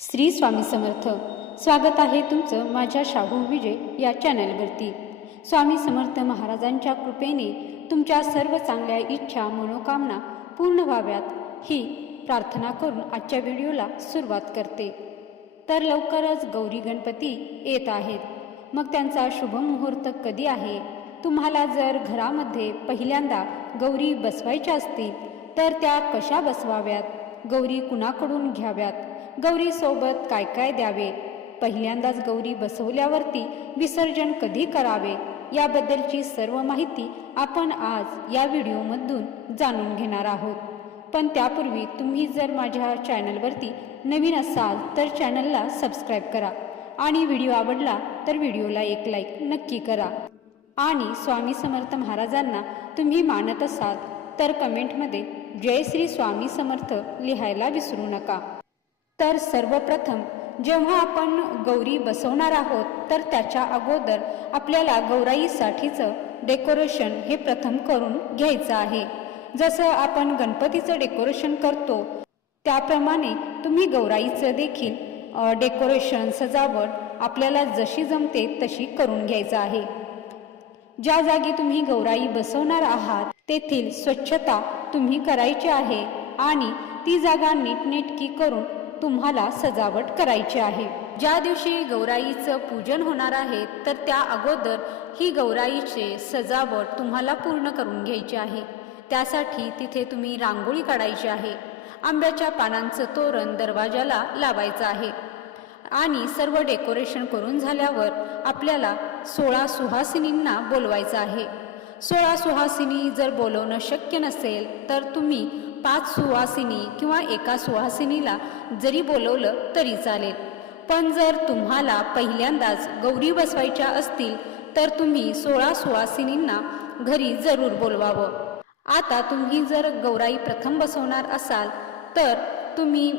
श्री स्वामी समर्थ. स्वागत आहे तुमचं माझ्या शाहू विजय या चॅनलवरती. स्वामी समर्थ महाराजांच्या कृपेने तुमच्या सर्व चांगल्या इच्छा मनोकामना पूर्ण व्हाव्यात ही प्रार्थना करून आजच्या व्हिडिओला सुरुवात करते. तर लवकरच गौरी गणपती येत आहेत. मग त्यांचा शुभ मुहूर्त कधी आहे? तुम्हाला जर घरामध्ये पहिल्यांदा गौरी बसवायच्या असतील तर त्या कशा बसवाव्यात? गौरी कुणाकडून घ्याव्यात? गौरीसोबत काय काय द्यावे? पहिल्यांदाच गौरी बसवल्यावरती विसर्जन कधी करावे? याबद्दलची सर्व माहिती आपण आज या व्हिडिओमधून जाणून घेणार आहोत. पण त्यापूर्वी तुम्ही जर माझ्या चॅनलवरती नवीन असाल तर चॅनलला सबस्क्राईब करा आणि व्हिडिओ आवडला तर व्हिडिओला एक लाईक नक्की करा. आणि स्वामी समर्थ महाराजांना तुम्ही मानत असाल तर कमेंटमध्ये जय श्री स्वामी समर्थ लिहायला विसरू नका. तर सर्वप्रथम जेव्हा आपण गौरी बसवणार आहोत तर त्याच्या अगोदर आपल्याला गौराईसाठीचं डेकोरेशन हे प्रथम करून घ्यायचं आहे. जसं आपण गणपतीचं डेकोरेशन करतो त्याप्रमाणे तुम्ही गौराईचं देखील डेकोरेशन सजावट आपल्याला जशी जमते तशी करून घ्यायचं आहे. ज्या जागी तुम्ही गौराई बसवणार आहात तेथील स्वच्छता तुम्ही करायची आहे आणि ती जागा नीटनेटकी करून तुम्हाला सजावट करायची आहे. ज्या दिवशी गौराईचं पूजन होणार आहे तर त्या अगोदर ही गौराईचे सजावट तुम्हाला पूर्ण करून घ्यायची आहे. त्यासाठी तिथे तुम्ही रांगोळी काढायची आहे. आंब्याच्या पानांचं तोरण दरवाजाला लावायचं आहे. आणि सर्व डेकोरेशन करून झाल्यावर आपल्याला सोळा सुहासिनींना बोलवायचं आहे. सोळा सुहासिनी जर बोलवणं शक्य नसेल तर तुम्ही पाच सुहासिनी किंवा एका सुहासिनीला जरी बोलवलं तरी चालेल. पण जर तुम्हाला पहिल्यांदाच गौरी बसवायच्या असतील तर तुम्ही सोळा सुहासिनींना घरी जरूर बोलवावं. आता तुम्ही जर गौराई प्रथम बसवणार असाल तर तुम्ही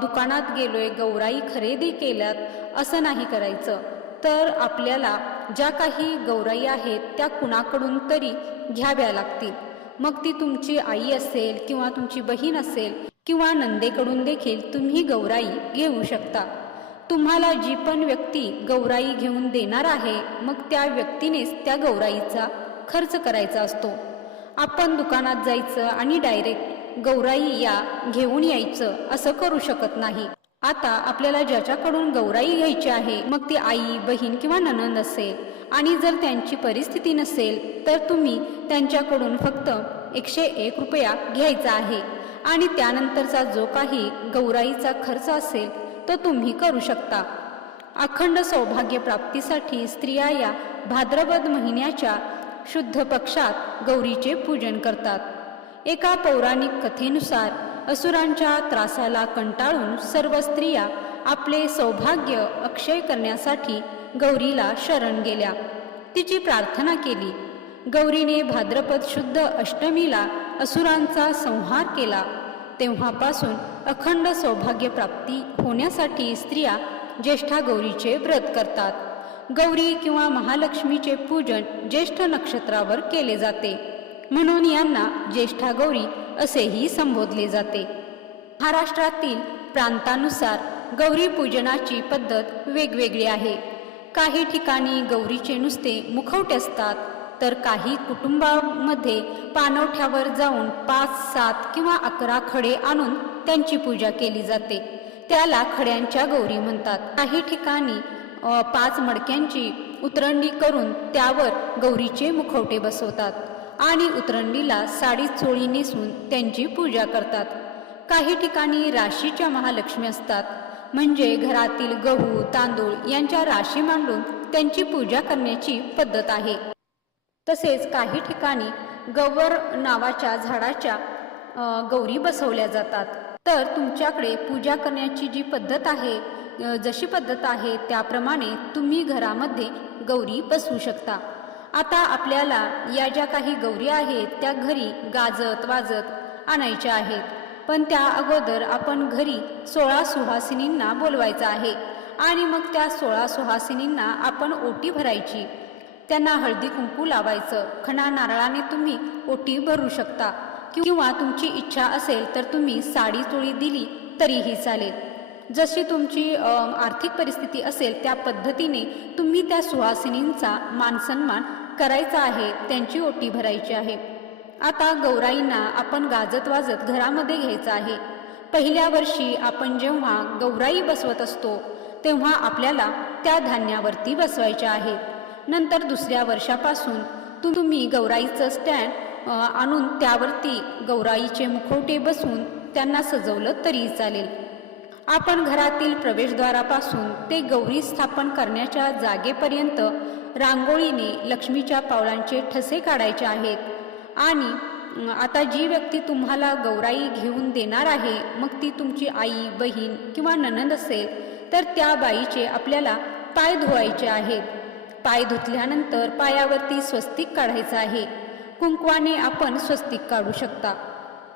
दुकानात गेलोय गौराई खरेदी केल्यात असं नाही करायचं. तर आपल्याला ज्या काही गौराई आहेत त्या कुणाकडून तरी घ्याव्या लागतील. मग ती तुमची आई असेल किंवा तुमची बहीण असेल किंवा नंदेकडून देखील तुम्ही गौराई घेऊ शकता. तुम्हाला जी पण व्यक्ती गौराई घेऊन देणार आहे मग त्या व्यक्तीनेच त्या गौराईचा खर्च करायचा असतो. आपण दुकानात जायचं आणि डायरेक्ट गौराई या घेऊन यायचं असं करू शकत नाही. आता आपल्याला ज्याच्याकडून गौराई घ्यायची आहे मग ती आई बहीण किंवा ननंद असेल. आणि जर त्यांची परिस्थिती नसेल तर तुम्ही त्यांच्याकडून फक्त एकशे एक रुपया घ्यायचा आहे. आणि त्यानंतरचा जो काही गौराईचा खर्च असेल तो तुम्ही करू शकता. अखंड सौभाग्य प्राप्तीसाठी स्त्रिया या भाद्रपद महिन्याच्या शुद्ध पक्षात गौरीचे पूजन करतात. एका पौराणिक कथेनुसार असुरांच्या त्रासाला कंटाळून सर्व स्त्रिया आपले सौभाग्य अक्षय करण्यासाठी गौरीला शरण गेल्या. तिची प्रार्थना केली. गौरीने भाद्रपद शुद्ध अष्टमीला असुरांचा संहार केला. तेव्हापासून अखंड सौभाग्यप्राप्ती होण्यासाठी स्त्रिया ज्येष्ठा गौरीचे व्रत करतात. गौरी किंवा महालक्ष्मीचे पूजन ज्येष्ठ नक्षत्रावर केले जाते. म्हणून यांना ज्येष्ठा गौरी असेही संबोधले जाते. महाराष्ट्रातील प्रांतानुसार गौरी पूजनाची पद्धत वेगवेगळी आहे. काही ठिकाणी गौरीचे नुसते मुखवटे असतात तर काही कुटुंबामध्ये पानवठ्यावर जाऊन पाच सात किंवा अकरा खडे आणून त्यांची पूजा केली जाते. त्याला खड्यांच्या गौरी म्हणतात. काही ठिकाणी पाच मडक्यांची उतरंडी करून त्यावर गौरीचे मुखवटे बसवतात. आणि उतरंडीला साडी चोळी नेसून त्यांची पूजा करतात. काही ठिकाणी राशीच्या महालक्ष्मी असतात. म्हणजे घरातील गहू तांदूळ यांच्या राशी मांडून त्यांची पूजा करण्याची पद्धत आहे. तसेच काही ठिकाणी गवर नावाच्या झाडाच्या गौरी बसवल्या जातात. तर तुमच्याकडे पूजा करण्याची जी पद्धत आहे जशी पद्धत आहे त्याप्रमाणे तुम्ही घरामध्ये गौरी बसवू शकता. आता आपल्याला या ज्या काही गौरी आहेत त्या घरी गाजत वाजत आणायच्या आहेत. पण त्या अगोदर आपण घरी सोळा सुहासिनींना बोलवायचं आहे आणि मग त्या सोळा सुहासिनींना आपण ओटी भरायची. त्यांना हळदी कुंकू लावायचं. खणा नारळाने तुम्ही ओटी भरू शकता. किंवा तुमची इच्छा असेल तर तुम्ही साडी चोळी दिली तरीही चालेल. जशी तुमची आर्थिक परिस्थिती असेल त्या पद्धतीने तुम्ही त्या सुहासिनींचा मानसन्मान करायचा आहे त्यांची ओटी भरायची आहे. आता गौराईंना आपण गाजत वाजत घरामध्ये घ्यायचं आहे. पहिल्या वर्षी आपण जेव्हा गौराई बसवत असतो तेव्हा आपल्याला त्या धान्यावरती बसवायच्या आहेत. नंतर दुसऱ्या वर्षापासून तुम्ही गौराईचं स्टँड आणून त्यावरती गौराईचे मुखवटे बसून त्यांना सजवलं तरी चालेल. आपण घरातील प्रवेशद्वारापासून ते गौरी स्थापन करण्याच्या जागेपर्यंत रांगोळीने लक्ष्मीच्या पावलांचे ठसे काढायचे आहेत. आणि आता जी व्यक्ती तुम्हाला गौराई घेऊन देणार आहे मग ती तुमची आई बहीण किंवा ननंद असेल तर त्या बाईचे आपल्याला पाय धुवायचे आहेत. पाय धुतल्यानंतर पायावरती स्वस्तिक काढायचं आहे. कुंकवाने आपण स्वस्तिक काढू शकता.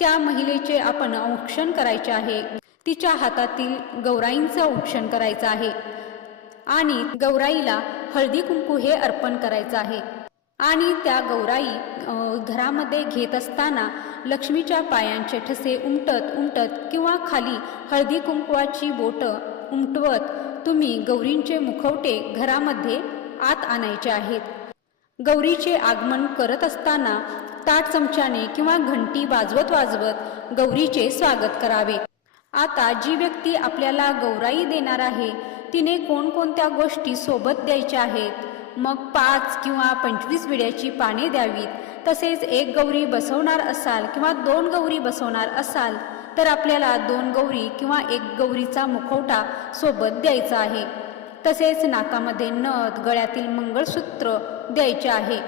त्या महिलेचे आपण औक्षण करायचे आहे. तिच्या हातातील गौराईंचं औक्षण करायचं आहे. आणि गौराईला हळदी कुंकू हे अर्पण करायचं आहे. आणि त्या गौराई घरामध्ये घेत असताना लक्ष्मीच्या पायांचे ठसे उमटत उमटत किंवा खाली हळदी कुंकवाची बोटं उमटवत तुम्ही गौरींचे मुखवटे घरामध्ये आत आणायचे आहेत. गौरीचे आगमन करत असताना ताट चमच्याने किंवा घंटी वाजवत वाजवत गौरीचे स्वागत करावे. आता जी व्यक्ती आपल्याला गौराई देणार आहे तिने कोणकोणत्या गोष्टी सोबत द्यायच्या आहेत? मग पाच किंवा पंचवीस विड्याची पाने द्यावीत. तसेच एक गौरी बसवणार असाल किंवा दोन गौरी बसवणार असाल तर आपल्याला दोन गौरी किंवा एक गौरीचा मुखवटा सोबत द्यायचा आहे. तसेच नाकामध्ये नथ गळ्यातील मंगळसूत्र द्यायचे आहे.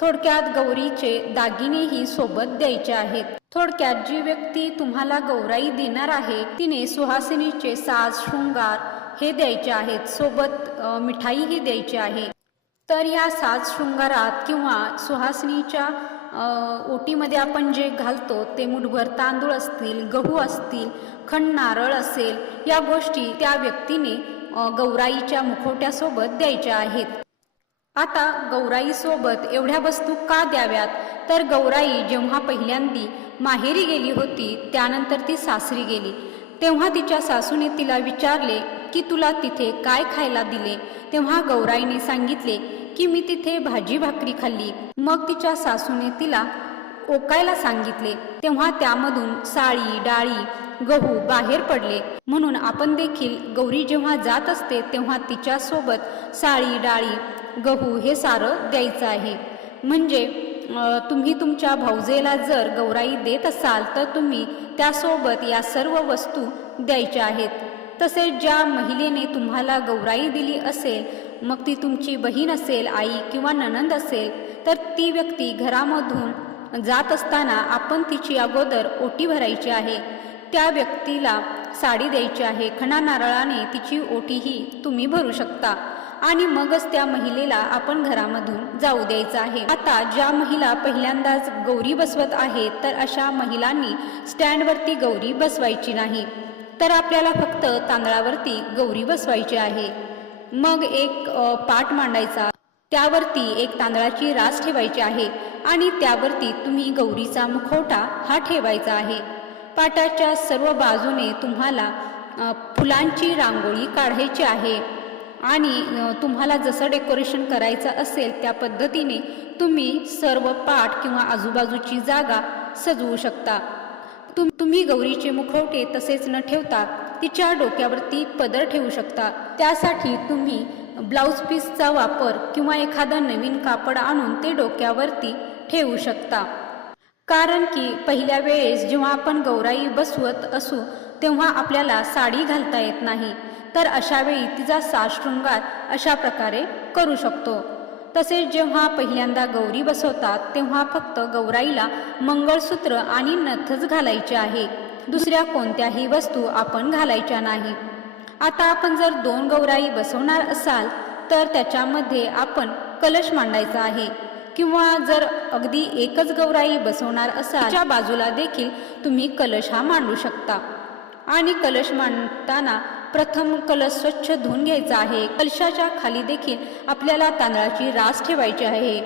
थोडक्यात गौरीचे दागिनेही सोबत द्यायचे आहेत. थोडक्यात जी व्यक्ती तुम्हाला गौराई देणार आहे तिने सुहासिनीचे साज शृंगार हे द्यायचे आहेत. सोबत मिठाईही द्यायची आहे. तर या साज शृंगारात किंवा सुहासिनीच्या ओटीमध्ये आपण जे घालतो ते मुठभर तांदूळ असतील गहू असतील खंड नारळ असेल या गोष्टी त्या व्यक्तीने गौराईच्या मुखवट्यासोबत द्यायच्या आहेत. आता गौराईसोबत एवढ्या वस्तू का द्याव्यात? तर गौराई जेव्हा पहिल्यांदी माहेरी गेली होती त्यानंतर ती सासरी गेली. तेव्हा तिच्या सासूने तिला विचारले की तुला तिथे काय खायला दिले? तेव्हा गौराईने सांगितले की मी तिथे भाजी भाकरी खाल्ली. मग तिच्या सासूने तिला ओकायला सांगितले. तेव्हा त्यामधून साळी डाळी गहू बाहेर पडले. म्हणून आपण देखील गौरी जेव्हा जात असते तेव्हा तिच्यासोबत साळी डाळी गहू हे सारं द्यायचं आहे. म्हणजे तुम्ही तुमच्या भाऊजेला जर गौराई देत असाल तर तुम्ही त्यासोबत या सर्व वस्तू द्यायच्या आहेत. तसेच ज्या महिलेने तुम्हाला गौराई दिली असेल मग ती तुमची बहीण असेल आई किंवा ननंद असेल तर ती व्यक्ती घरामधून जात असताना आपण तिची अगोदर ओटी भरायची आहे. त्या व्यक्तीला साडी द्यायची आहे. खणा नारळाने तिची ओटीही तुम्ही भरू शकता. आणि मगच त्या महिलेला आपण घरामधून जाऊ द्यायचं आहे. आता ज्या महिला पहिल्यांदाच गौरी बसवत आहेत तर अशा महिलांनी स्टँडवरती गौरी बसवायची नाही. तर आपल्याला फक्त तांदळावरती गौरी बसवायची आहे. मग एक पाट मांडायचा. त्यावरती एक तांदळाची रास ठेवायची आहे. आणि त्यावरती तुम्ही गौरीचा मुखवटा हा ठेवायचा आहे. पाटाच्या सर्व बाजूने तुम्हाला फुलांची रांगोळी काढायची आहे. आणि तुम्हाला जसं डेकोरेशन करायचं असेल त्या पद्धतीने तुम्ही सर्व पाट किंवा आजूबाजूची जागा सजवू शकता. तुम तुम्ही गौरीचे मुखवटे तसेच न ठेवता तिच्या डोक्यावरती पदर ठेवू शकता. त्यासाठी तुम्ही ब्लाऊज पीसचा वापर किंवा एखादा नवीन कापड आणून ते डोक्यावरती ठेवू शकता. कारण की पहिल्या वेळेस जेव्हा आपण गौराई बसवत असू तेव्हा आपल्याला साडी घालता येत नाही. तर अशा वेळी तिचा साशृंगार अशा प्रकारे करू शकतो. तसेच जेव्हा पहिल्यांदा गौरी बसवतात तेव्हा फक्त गौराईला मंगळसूत्र आणि नथच घालायचे आहे. दुसऱ्या कोणत्याही वस्तू आपण घालायच्या नाही. आता आपण जर दोन गौराई बसवणार असाल तर त्याच्यामध्ये आपण कलश मांडायचा आहे. किंवा जर अगदी एकच गौराई बसवणार असाल त्या बाजूला देखील तुम्ही कलश हा मांडू शकता. आणि कलश मांडताना प्रथम कलश स्वच्छ धुवून घ्यायचा आहे. कलशाच्या खाली देखील आपल्याला तांदळाची रास ठेवायची आहे.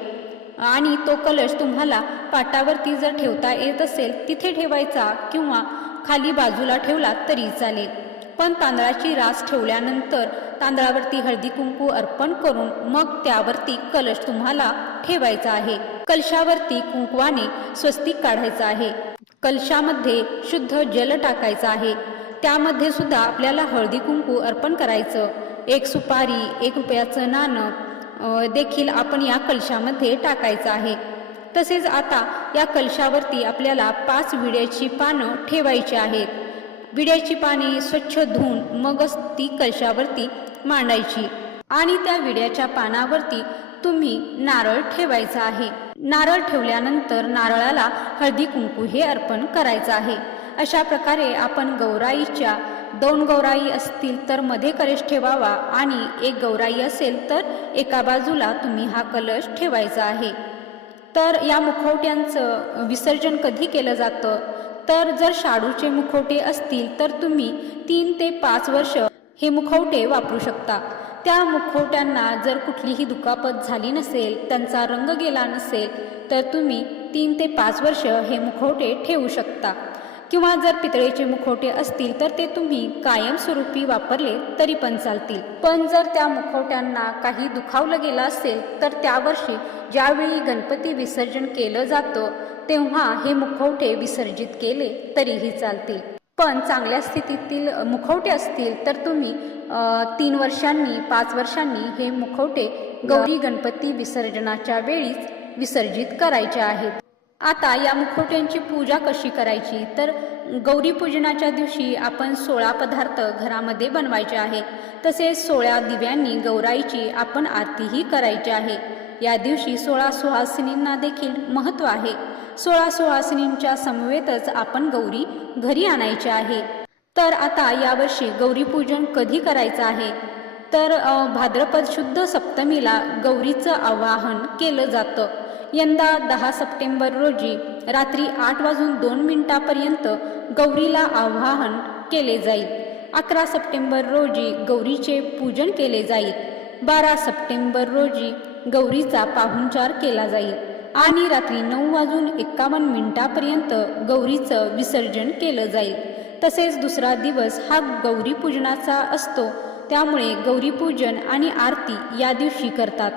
आणि तो कलश तुम्हाला पाटावरती जर ठेवता येत असेल तिथे ठेवायचा किंवा खाली बाजूला ठेवला तरी चालेल. पण तांदळाची रास ठेवल्यानंतर तांदळावरती हळदी कुंकू अर्पण करून मग त्यावरती कलश तुम्हाला ठेवायचा आहे. कलशावरती कुंकवाने स्वस्तिक काढायचं आहे. कलशामध्ये शुद्ध जल टाकायचं आहे. त्यामध्ये सुद्धा आपल्याला हळदी कुंकू अर्पण करायचं. एक सुपारी एक रुपयाचं नाणं देखील आपण या कलशामध्ये टाकायचं आहे. तसेच आता या कलशावरती आपल्याला पाच विड्याची पानं ठेवायची आहेत. विड्याची पाने स्वच्छ धुवून मगच ती कलशावरती मांडायची. आणि त्या विड्याच्या पानावरती तुम्ही नारळ ठेवायचा आहे. नारळ ठेवल्यानंतर नारळाला हळदी कुंकू हे अर्पण करायचं आहे. अशा प्रकारे आपण गौराईच्या दोन गौराई असतील तर मध्ये कलश ठेवावा आणि एक गौराई असेल तर एका बाजूला तुम्ही हा कलश ठेवायचा आहे. तर या मुखवट्यांचं विसर्जन कधी केलं जातं? तर जर शाडूचे मुखवटे असतील तर तुम्ही तीन ते पाच वर्ष हे मुखवटे वापरू शकता. त्या मुखवट्यांना जर कुठलीही दुखापत झाली नसेल त्यांचा रंग गेला नसेल तर तुम्ही तीन ते पाच वर्ष हे मुखवटे ठेवू शकता. किंवा जर पितळेचे मुखवटे असतील तर ते तुम्ही कायमस्वरूपी वापरले तरी पण चालतील. पण जर त्या मुखवट्यांना काही दुखावलं गेलं असेल तर त्या वर्षी ज्यावेळी गणपती विसर्जन केलं जातं तेव्हा हे मुखवटे विसर्जित केले तरीही चालतील. पण चांगल्या स्थितीतील मुखवटे असतील तर तुम्ही तीन वर्षांनी पाच वर्षांनी हे मुखवटे गौरी गणपती विसर्जनाच्या वेळीच विसर्जित करायचे आहेत. आता या मुखवट्यांची पूजा कशी करायची? तर गौरी पूजनाच्या दिवशी आपण सोळा पदार्थ घरामध्ये बनवायचे आहे तसेच सोळा दिव्यांनी गौराईची आपण आरतीही करायची आहे. या दिवशी सोळा सुहासिनींना देखील महत्त्व आहे. सोळा सुहासिनींच्या समवेतच आपण गौरी घरी आणायची आहे. तर आता यावर्षी गौरीपूजन कधी करायचं आहे? तर भाद्रपद शुद्ध सप्तमीला गौरीचं आवाहन केलं जातं. यंदा दहा सप्टेंबर रोजी रात्री आठ वाजून दोन मिनिटापर्यंत गौरीला आवाहन केले जाईल. अकरा सप्टेंबर रोजी गौरीचे पूजन केले जाईल. बारा सप्टेंबर रोजी गौरीचा पाहुणचार केला जाईल. आणि रात्री नऊ वाजून एक्कावन्न मिनिटापर्यंत गौरीचं विसर्जन केलं जाईल. तसेच दुसरा दिवस हा गौरीपूजनाचा असतो. त्यामुळे गौरीपूजन आणि आरती या दिवशी करतात.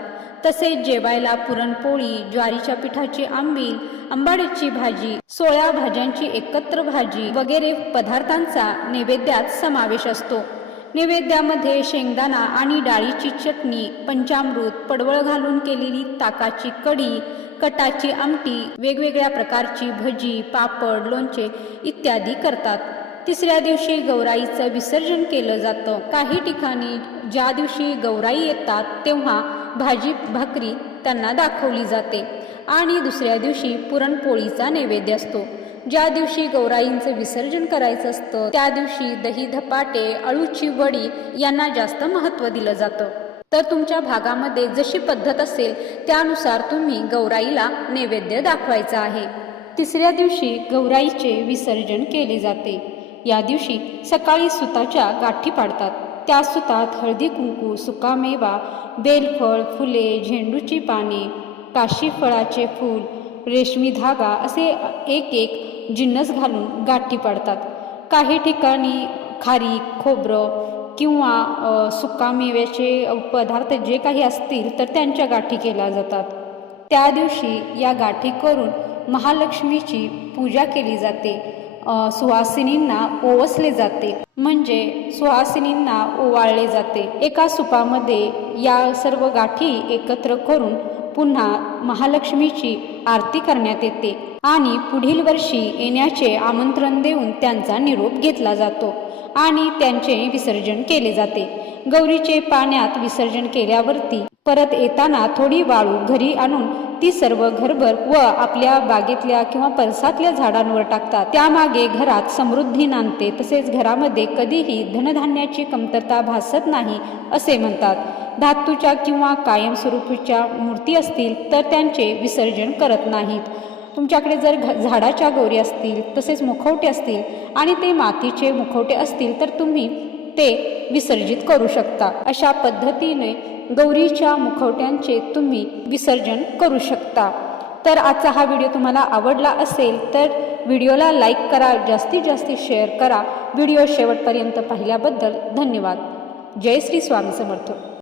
तसेच जेवायला पुरणपोळी ज्वारीच्या पिठाची आंबील आंबाड्याची भाजी सोळा भाज्यांची एकत्र भाजी वगैरे पदार्थांचा नैवेद्यात समावेश असतो. नैवेद्यामध्ये शेंगदाणा आणि डाळीची चटणी पंचामृत पडवळ घालून केलेली ताकाची कढी कटाची आमटी वेगवेगळ्या प्रकारची भजी पापड लोणचे इत्यादी करतात. तिसऱ्या दिवशी गौराईचं विसर्जन केलं जातं. काही ठिकाणी ज्या दिवशी गौराई येतात तेव्हा भाजी भाकरी त्यांना दाखवली जाते. आणि दुसऱ्या दिवशी पुरणपोळीचा नैवेद्य असतो. ज्या दिवशी गौराईंचं विसर्जन करायचं असतं त्या दिवशी दही धपाटे अळूची वडी यांना जास्त महत्त्व दिलं जातं. तर तुमच्या भागामध्ये जशी पद्धत असेल त्यानुसार तुम्ही गौराईला नैवेद्य दाखवायचा आहे. तिसऱ्या दिवशी गौराईचे विसर्जन केले जाते. या दिवशी सकाळी सुताच्या गाठी पाडतात. त्या सुतात हळदी कुंकू सुकामेवा बेलफळ फुले झेंडूची पाने काशी फळाचे फूल रेशमी धागा असे एक एक जिन्नस घालून गाठी पाडतात. काही ठिकाणी खारी खोबरं किंवा सुकामेव्याचे पदार्थ जे काही असतील तर त्यांच्या गाठी केल्या जातात. त्या दिवशी या गाठी करून महालक्ष्मीची पूजा केली जाते. सुहासिनींना ओवसले जाते. म्हणजे सुहासिनींना ओवाळले जाते. एका सुपामध्ये या सर्व गाठी एकत्र करून पुन्हा महालक्ष्मीची आरती करण्यात येते आणि पुढील वर्षी येण्याचे आमंत्रण देऊन त्यांचा निरोप घेतला जातो आणि त्यांचे विसर्जन केले जाते. गौरीचे पाण्यात विसर्जन केल्यावरती परत येताना थोडी वाळू घरी आणून ती सर्व घरभर व आपल्या बागेतल्या किंवा परसातल्या झाडांवर टाकतात. त्यामागे घरात समृद्धी नांदते तसेच घरामध्ये कधीही धनधान्याची कमतरता भासत नाही असे म्हणतात. धातूच्या किंवा कायमस्वरूपीच्या मूर्ती असतील तर त्यांचे विसर्जन करत नाहीत. तुमच्याकडे जर घ झाडाच्या गौरी असतील तसेच मुखवटे असतील आणि ते मातीचे मुखवटे असतील तर तुम्ही ते विसर्जित करू शकता. अशा पद्धतीने गौरीच्या मुखवट्यांचे तुम्ही विसर्जन करू शकता. तर आजचा हा व्हिडिओ तुम्हाला आवडला असेल तर व्हिडिओला लाईक करा जास्तीत जास्त शेअर करा. व्हिडिओ शेवटपर्यंत पाहिल्याबद्दल धन्यवाद. जय श्री स्वामी समर्थ.